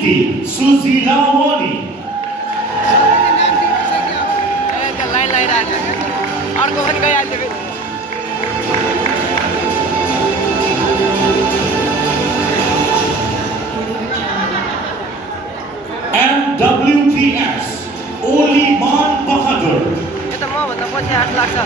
Siti Suzilawani. Line लगाइरहेको छ अर्को पनि गइहाल्छ फेरि MWPS Oliman Bahadur. यो त मभन्दा पछि आठ लाग्छ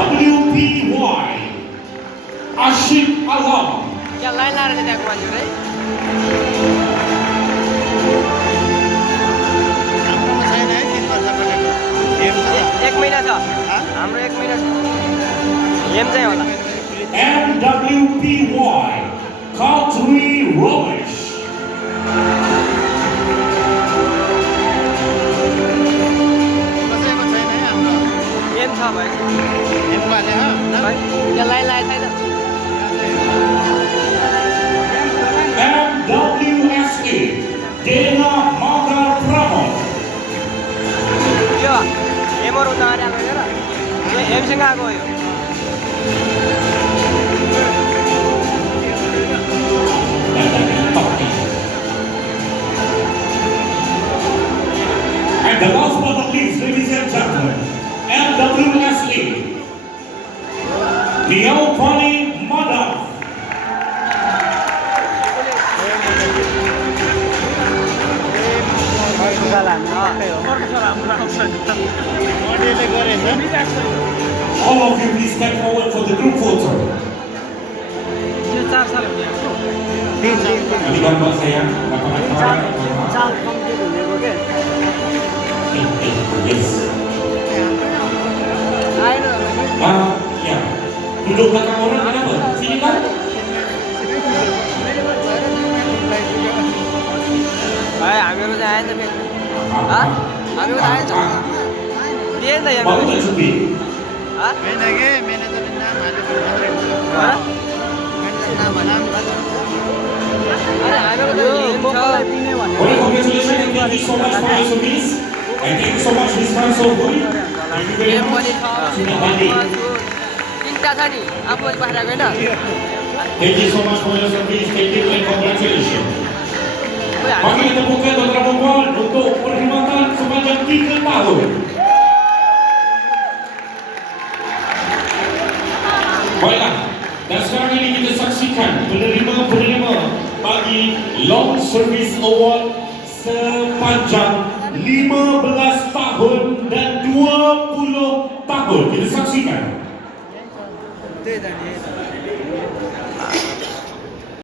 MWPY Ashik Alam. यहाँ लाइन लगाएर चाहिँ त्यहाँको मान्छेहरू है एक महिना छ हाम्रो एक महिना छ हेम चाहिँ होला MWPY Katri Ramesh. हेम छ भाइ यहाँ लाइन लगाएको छैन MWSA Dana Magar Pramod. यो हेमहरू हुँदा अगाडि आएको हेर यो हेमसँग आएको हो यो And the last but not least, ladies and gentlemen, MWSA Neopani Madhav. All of you please step forward for the group photo. यो 4 साल हुने Ini gambar saya, lapangan orang. साल कम्प्लिट हुनेको के Yes. आएन Ya. Duduk belakang orang kenapa? Sini kan? भाइ हामीहरू चाहिँ आएन फेरि हामीहरू त आएछ दिएन त यहाँ Baru tak cuti. Well, congratulations and thank you so much for your service. And thank you so much, Miss Mansur Boy. Thank you very much. Sudah balik. तिनवटा छ नि आफू पनि पाइरहेको होइन Thank you so much for your service. Thank you and congratulations. खोइ हामी Bagi kita buka beberapa gol untuk perkhidmatan sepanjang 3 tahun. Baiklah, dan sekarang ini kita saksikan penerima-penerima bagi Long Service Award sepanjang 15 tahun dan 20 tahun. Kita saksikan. त्यही त नि